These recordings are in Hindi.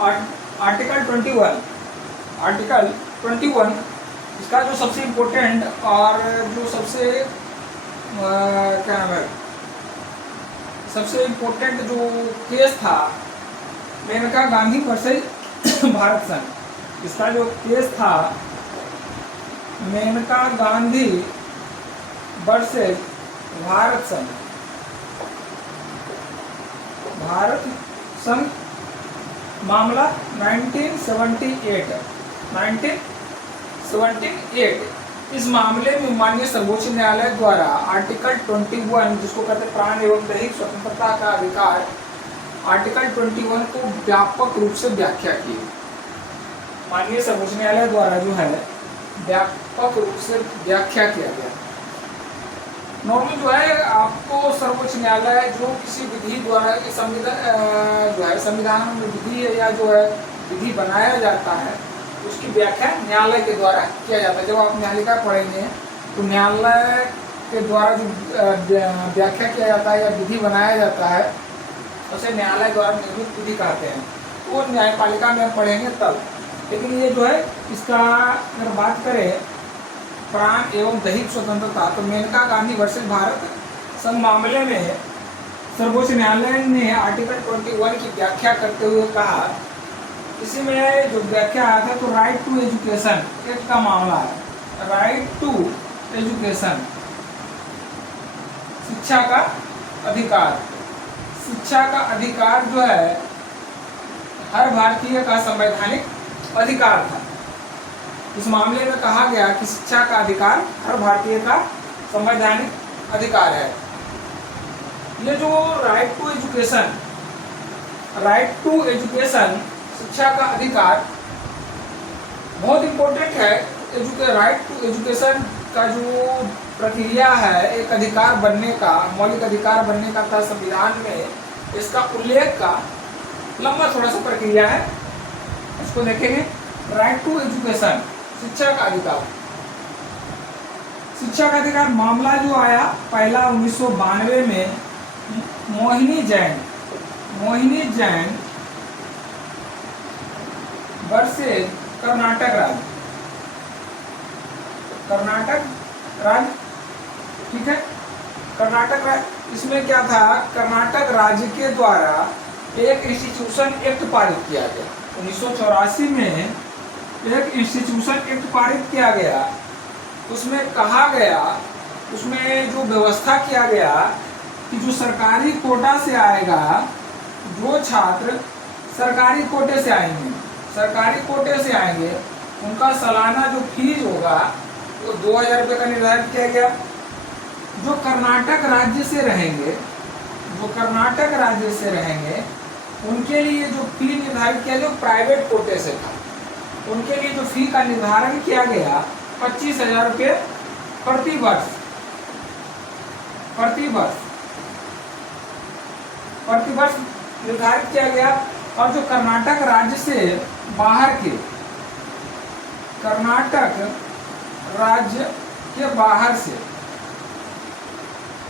आर्टिकल 21 इसका जो सबसे इम्पोर्टेंट और जो सबसे क्या नाम है, सबसे इम्पोर्टेंट जो केस था मेनका गांधी वर्सेज भारत संघ। इसका जो केस था मेनका गांधी वर्सेज भारत संघ मामला 1978। इस मामले में माननीय सर्वोच्च न्यायालय द्वारा आर्टिकल 21 जिसको कहते हैं प्राण एवं दैहिक स्वतंत्रता का अधिकार, आर्टिकल 21 को व्यापक रूप से व्याख्या की। माननीय सर्वोच्च न्यायालय द्वारा जो है व्यापक रूप से व्याख्या किया गया। नॉर्मल जो है आपको सर्वोच्च न्यायालय जो किसी विधि द्वारा संविधान में विधि या जो है विधि बनाया जाता है उसकी व्याख्या न्यायालय के द्वारा किया जाता है। जब आप न्यायालिका पढ़ेंगे तो न्यायालय के द्वारा जो व्याख्या किया जाता है या विधि बनाया जाता है उसे न्यायालय द्वारा निर्मित विधि कहते हैं। वो न्यायपालिका में हम पढ़ेंगे तब। लेकिन ये जो है इसका अगर बात करें प्राण एवं दैहिक स्वतंत्रता, तो मेनका गांधी वर्सेज भारत संघ मामले में सर्वोच्च न्यायालय ने आर्टिकल 21 की व्याख्या करते हुए कहा, इसी में जो व्याख्या आया था तो राइट टू एजुकेशन एक्ट का मामला है। राइट टू एजुकेशन, शिक्षा का अधिकार। शिक्षा का अधिकार जो है हर भारतीय का संवैधानिक अधिकार था। इस मामले में कहा गया कि शिक्षा का अधिकार हर भारतीय का संवैधानिक अधिकार है। ये जो राइट टू एजुकेशन शिक्षा का अधिकार बहुत इम्पोर्टेंट है। राइट टू एजुकेशन का जो प्रक्रिया है एक अधिकार बनने का, मौलिक अधिकार बनने का था संविधान में इसका उल्लेख का लंबा थोड़ा सा प्रक्रिया है, इसको देखेंगे। राइट टू एजुकेशन शिक्षा का अधिकार। शिक्षा का अधिकार मामला जो आया पहला 1992 में मोहिनी जैन वर्सेज कर्नाटक राज्य, ठीक है। कर्नाटक राज्य, इसमें क्या था, कर्नाटक राज्य के द्वारा एक इंस्टीट्यूशन एक्ट पारित किया गया। 1984 में एक इंस्टीट्यूशन एक्ट पारित किया गया। उसमें कहा गया, उसमें जो व्यवस्था किया गया कि जो सरकारी कोटा से आएगा, जो छात्र सरकारी कोटे से आएंगे उनका सालाना जो फीस होगा वो 2000 रुपये का निर्धारित किया गया। जो कर्नाटक राज्य से रहेंगे उनके लिए जो फी निर्धारित किया गया प्राइवेट कोटे से था। उनके लिए जो फी का निर्धारण किया गया 25,000 रुपये प्रति वर्ष निर्धारित किया गया। और जो कर्नाटक राज्य से बाहर के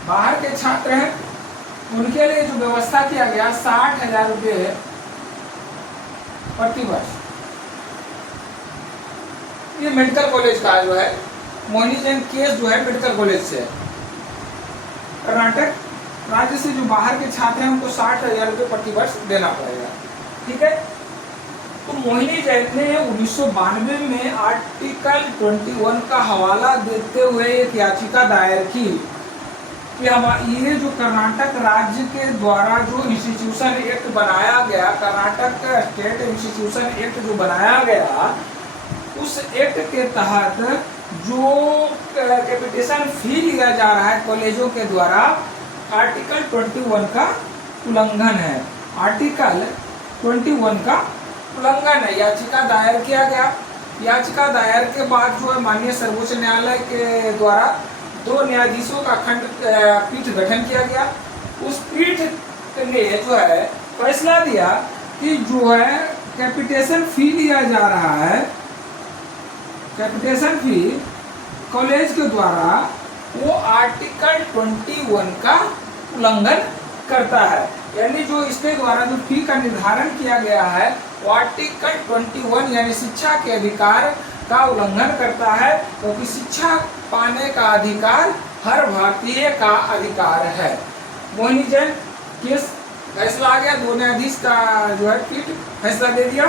बाहर के छात्र हैं उनके लिए जो व्यवस्था किया गया 60,000 रुपये प्रति वर्ष। ये मेडिकल कॉलेज का जो है मोहिनी जैन केस जो है मेडिकल कॉलेज से। कर्नाटक राज्य से जो बाहर के छात्र हैं उनको 60,000 रुपये प्रति वर्ष देना पड़ेगा, ठीक है। तो मोहिनी जैन ने 1992 में आर्टिकल 21 का हवाला देते हुए एक याचिका दायर की कि ये जो कर्नाटक राज्य के द्वारा जो इंस्टीट्यूशन एक्ट बनाया गया, कर्नाटक स्टेट इंस्टीट्यूशन एक्ट जो बनाया गया, उस एक्ट के तहत जो कैपिटेशन फी लिया जा रहा है कॉलेजों के द्वारा आर्टिकल 21 का उल्लंघन है। आर्टिकल 21 का उल्लंघन है। याचिका दायर किया गया। याचिका दायर के बाद जो है माननीय सर्वोच्च न्यायालय के द्वारा 2 न्यायाधीशों का पीठ गठन किया गया। उस पीठ ने जो है फैसला दिया कि जो है कैपिटेशन फी लिया जा रहा है, कैपिटेशन फी कॉलेज के द्वारा वो आर्टिकल 21 का उल्लंघन करता है। यानी जो इसके द्वारा जो फी का निर्धारण किया गया है वो आर्टिकल 21 यानी शिक्षा के अधिकार का उल्लंघन करता है, क्योंकि शिक्षा पाने का अधिकार हर भारतीय का अधिकार है। मोहिनी जैन केस फैसला आ गया, 2 न्यायाधीश का जो है पीठ फैसला दे दिया।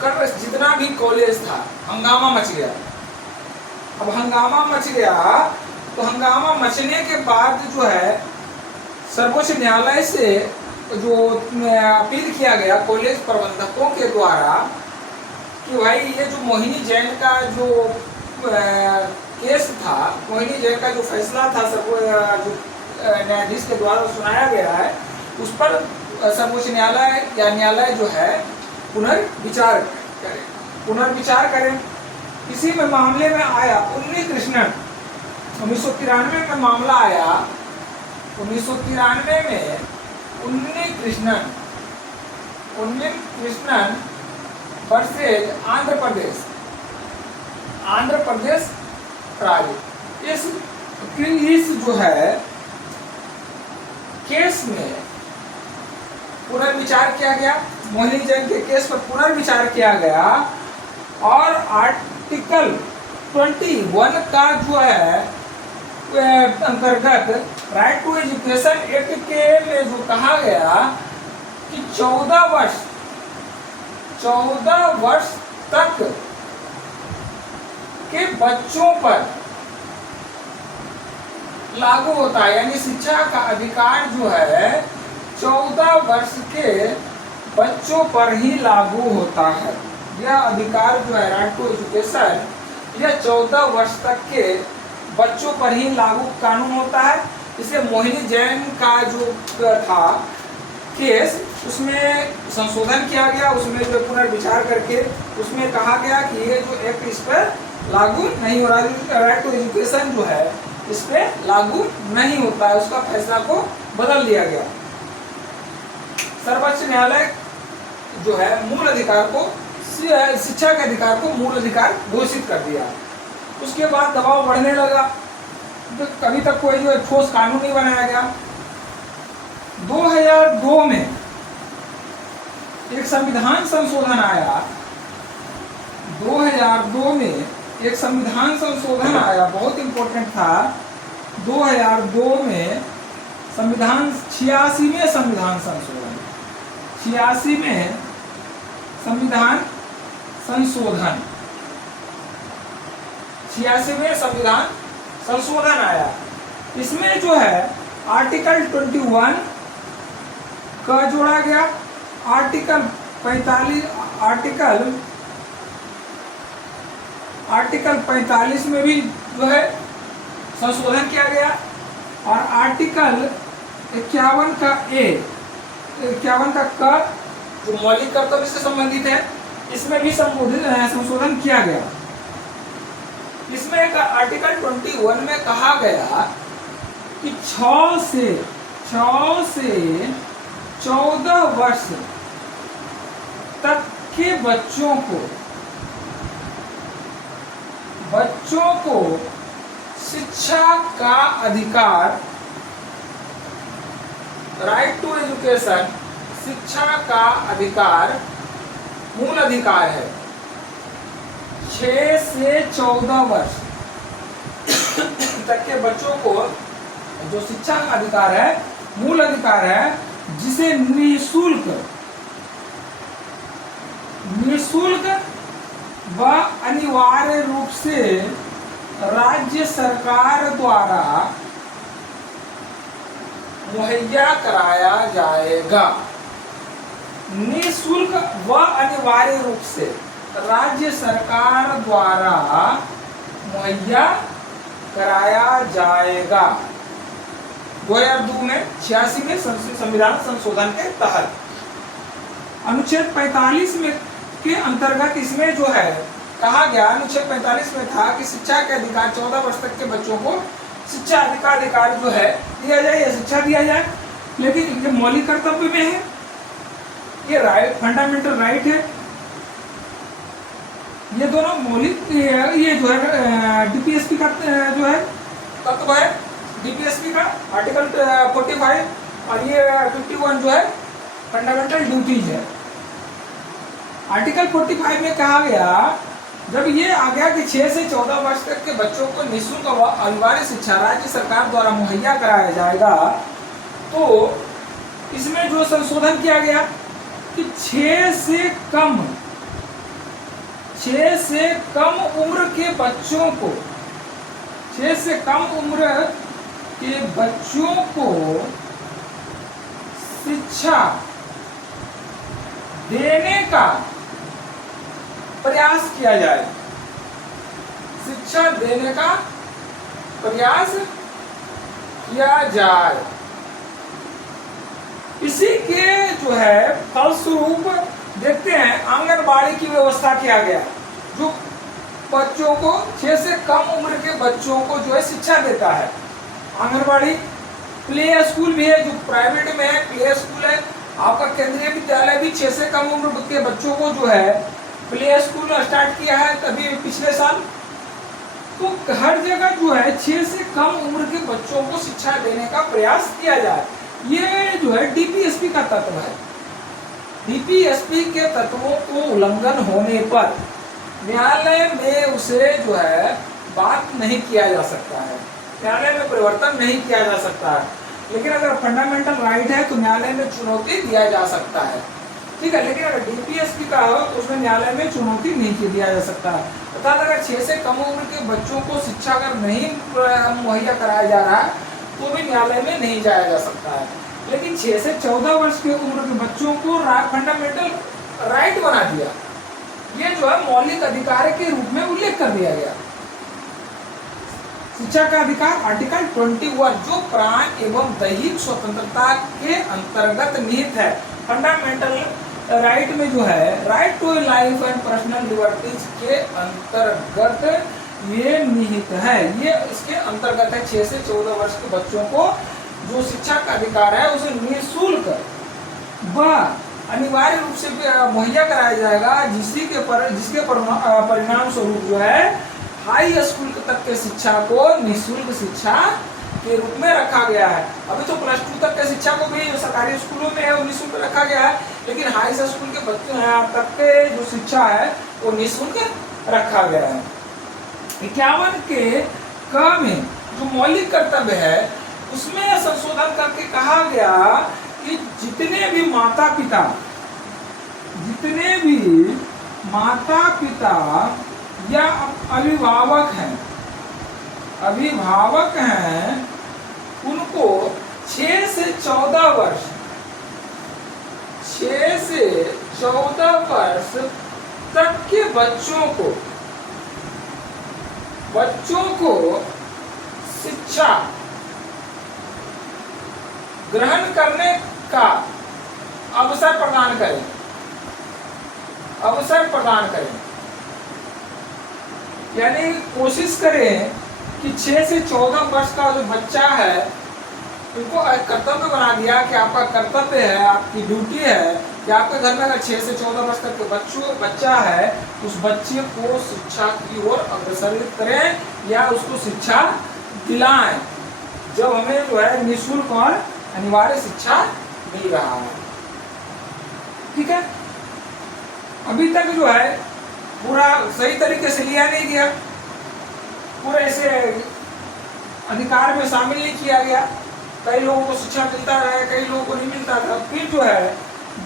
कर जितना भी कॉलेज था हंगामा मच गया। अब हंगामा मच गया तो हंगामा मचने के बाद जो है सर्वोच्च न्यायालय से जो अपील किया गया कॉलेज प्रबंधकों के द्वारा कि भाई ये जो मोहिनी जैन का जो केस था, मोहिनी जैन का जो फैसला था जो न्यायाधीश के द्वारा सुनाया गया है, उस पर सर्वोच्च न्यायालय या न्यायालय जो है पुनर्विचार करें। इसी में मामले में आया उन्नी कृष्णन, 1993 में मामला आया। 1993 में उन्नी कृष्णन वर्सेज आंध्र प्रदेश राज्य। इस जो है केस में पुनर्विचार किया गया, मोहिनी जैन के केस पर पुनर्विचार किया गया और आर्टिकल 21 का जो है अंतर्गत राइट टू एजुकेशन एक्ट के में जो कहा गया कि 14 वर्ष तक के बच्चों पर लागू होता है, यानी शिक्षा का अधिकार जो है 14 वर्ष के बच्चों पर ही लागू होता है। यह अधिकार जो है राइट टू एजुकेशन यह 14 वर्ष तक के बच्चों पर ही लागू कानून होता है। इसे मोहिनी जैन का जो था केस उसमें संशोधन किया गया, उसमें जो पुनर्विचार करके उसमें कहा गया कि ये जो एक्ट इस पर लागू नहीं हो रहा, राइट टू एजुकेशन जो है इस पे लागू नहीं होता है, उसका फैसला को बदल दिया गया। सर्वोच्च न्यायालय जो है मूल अधिकार को, शिक्षा के अधिकार को मूल अधिकार घोषित कर दिया। उसके बाद दबाव बढ़ने लगा, तो कभी तक कोई जो ठोस कानून नहीं बनाया गया। 2002 में एक संविधान संशोधन आया। 2002 में एक संविधान संशोधन आया, बहुत इंपॉर्टेंट था। 2002 में संविधान 86वें संविधान संशोधन, 86वें संविधान संशोधन, 86वें संविधान संशोधन आया। इसमें जो है आर्टिकल 21 का जोड़ा गया, आर्टिकल 45 में भी जो है संशोधन किया गया और आर्टिकल 51 का जो मौलिक कर्तव्य से संबंधित है इसमें भी संशोधन किया गया। इसमें आर्टिकल 21 में कहा गया कि 6 से 14 वर्ष तक के बच्चों को शिक्षा का अधिकार, राइट टू एजुकेशन, शिक्षा का अधिकार मूल अधिकार है। 6 से 14 वर्ष तक के बच्चों को जो शिक्षा का अधिकार है, मूल अधिकार है, जिसे निःशुल्क व अनिवार्य रूप से राज्य सरकार द्वारा मुहैया कराया जाएगा। निःशुल्क व अनिवार्य रूप से राज्य सरकार द्वारा मुहैया कराया जाएगा। 2002 में 86वें संविधान संशोधन के तहत अनुच्छेद 45 में के अंतर्गत इसमें जो है कहा गया, अनुच्छेद 45 में था कि शिक्षा के अधिकार 14 वर्ष तक के बच्चों को शिक्षा अधिकार जो है दिया जाए या शिक्षा दिया जाए, लेकिन ये मौलिक कर्तव्य में है, ये राइट, फंडामेंटल राइट है। ये दोनों मौलिक, ये जो है डीपीएसपी का जो है तत्व है, डीपीएसपी का आर्टिकल 45 और ये 51 जो है फंडामेंटल ड्यूटीज है। आर्टिकल 45 में कहा गया, जब ये आ गया कि 6 से 14 वर्ष तक के बच्चों को निःशुल्क व अनिवार्य शिक्षा राज्य सरकार द्वारा मुहैया कराया जाएगा, तो इसमें जो संशोधन किया गया कि 6 से कम उम्र के बच्चों को 6 से कम उम्र के बच्चों को शिक्षा देने का प्रयास किया जाए, शिक्षा देने का प्रयास किया जाए। इसी के जो है फलस्वरूप देखते हैं आंगनबाड़ी की व्यवस्था किया गया, जो बच्चों को 6 से कम उम्र के बच्चों को जो है शिक्षा देता है। आंगनबाड़ी, प्ले स्कूल भी है, जो प्राइवेट में है प्ले स्कूल है। आपका केंद्रीय विद्यालय भी 6 से कम उम्र के बच्चों को जो है प्ले स्कूल स्टार्ट किया है तभी पिछले साल। तो हर जगह जो है 6 से कम उम्र के बच्चों को शिक्षा देने का प्रयास किया जाए। ये जो है डीपीएसपी का तत्व है। डीपीएसपी के तत्वों को उल्लंघन होने पर न्यायालय में उसे जो है बात नहीं किया जा सकता है, न्यायालय में परिवर्तन नहीं किया जा सकता है। लेकिन अगर फंडामेंटल राइट है तो न्यायालय में चुनौती दिया जा सकता है, ठीक है। लेकिन अगर डीपीएसपी का हो तो उसमें न्यायालय में चुनौती नहीं दिया जा सकता है। अर्थात अगर 6 से कम उम्र के बच्चों को शिक्षा अगर नहीं मुहैया कराया जा रहा है तो भी न्यायालय में नहीं जाया जा सकता है। लेकिन 6 से 14 वर्ष की उम्र के बच्चों को फंडामेंटल राइट बना दिया, ये जो है मौलिक अधिकार के रूप में उल्लेख कर दिया गया। शिक्षा का अधिकार आर्टिकल 21 जो प्राण एवं दैहिक स्वतंत्रता के अंतर्गत निहित है। फंडामेंटल राइट में जो है right to life and personal liberties के अंतर्गत ये निहित है, ये इसके अंतर्गत है। 6 से 14 वर्ष के बच्चों को जो शिक्षा का अधिकार है उसे निःशुल्क व अनिवार्य रूप से मुहैया कराया जाएगा, जिसके परिणाम स्वरूप जो है हाई स्कूल तक के शिक्षा को निःशुल्क शिक्षा के रूप में रखा गया है। अभी तो प्लस 2 तक के शिक्षा को भी सरकारी स्कूलों में है वो निःशुल्क रखा गया है, लेकिन हाई स्कूल के बच्चों तक के जो शिक्षा है वो निःशुल्क रखा गया है। 51 के क में जो मौलिक कर्तव्य है उसमें संशोधन करके कहा गया कि जितने भी माता पिता या अभिभावक हैं उनको 6 से 14 वर्ष तक के बच्चों को शिक्षा ग्रहण करने का अवसर प्रदान करें। यानी कोशिश करें कि 6 से 14 वर्ष का जो बच्चा है उनको कर्तव्य बना दिया कि आपका कर्तव्य है, आपकी ड्यूटी है कि आपके घर में अगर 6 से 14 वर्ष तक के बच्चा है उस बच्चे को शिक्षा की ओर अग्रसरित करें या उसको शिक्षा दिलाएं, जब हमें जो है निःशुल्क और अनिवार्य शिक्षा मिल रहा है। ठीक है, अभी तक जो है पूरा सही तरीके से लिया नहीं गया, पूरे इसे अधिकार में शामिल नहीं किया गया। कई लोगों को शिक्षा मिलता है, कई लोगों को नहीं मिलता था। फिर जो है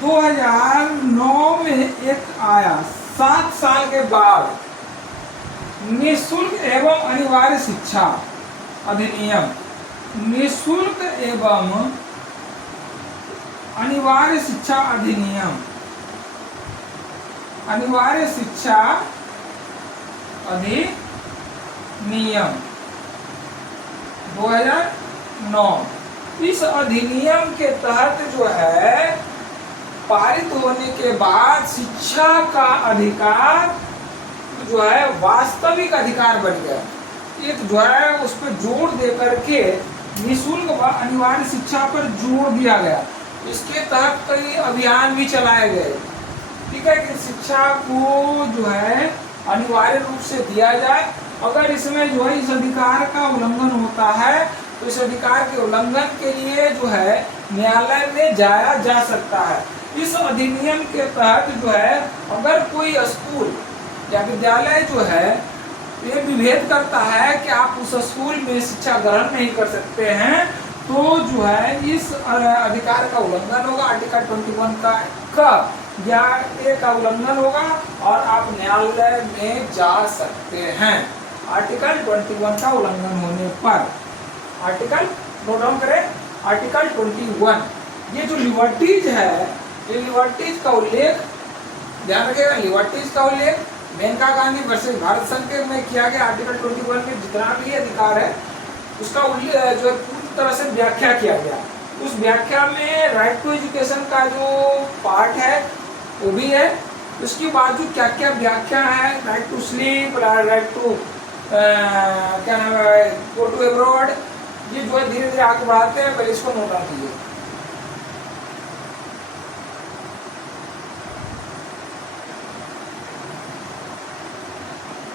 2009 में एक आया 7 साल के बाद निःशुल्क एवं अनिवार्य शिक्षा अधिनियम, निःशुल्क एवं अनिवार्य शिक्षा अधिनियम, अनिवार्य शिक्षा अधिनियम 2009। इस अधिनियम के तहत जो है पारित होने के बाद शिक्षा का अधिकार जो है वास्तविक अधिकार बन गया। एक जो है उस पर जोर दे करके निःशुल्क व अनिवार्य शिक्षा पर जोर दिया गया। इसके तहत कई अभियान भी चलाए गए। ठीक है, कि शिक्षा को जो है अनिवार्य रूप से दिया जाए। अगर इसमें जो है इस अधिकार का उल्लंघन होता है तो इस अधिकार के उल्लंघन के लिए जो है न्यायालय में जाया जा सकता है। इस अधिनियम के तहत जो है अगर कोई स्कूल या विद्यालय जो है ये विभेद करता है कि आप उस स्कूल में शिक्षा ग्रहण नहीं कर सकते हैं, तो जो है इस अधिकार का उल्लंघन होगा, आर्टिकल 21 का या ए का उल्लंघन होगा और आप न्यायालय में जा सकते हैं आर्टिकल 21 का उल्लंघन होने पर। आर्टिकल नोट डाउन करें, आर्टिकल 21। ये जो लिबर्टीज है, ये लिबर्टीज का उल्लेख ध्यान रखिएगा, लिबर्टीज का उल्लेख मेनका गांधी वर्सेस भारत संघ में किया गया। आर्टिकल 21 में जितना भी अधिकार है उसका उल्लेख जो पूरी तरह से व्याख्या किया गया। उस व्याख्या में राइट टू एजुकेशन का जो पार्ट है वो भी है, उसके बाद जो क्या क्या व्याख्या है, right to sleep, right to क्या नाम है, गो टू एब्रॉड, ये जो है धीरे धीरे आगे बढ़ाते हैं, पहले इसको नोट डाल दीजिए।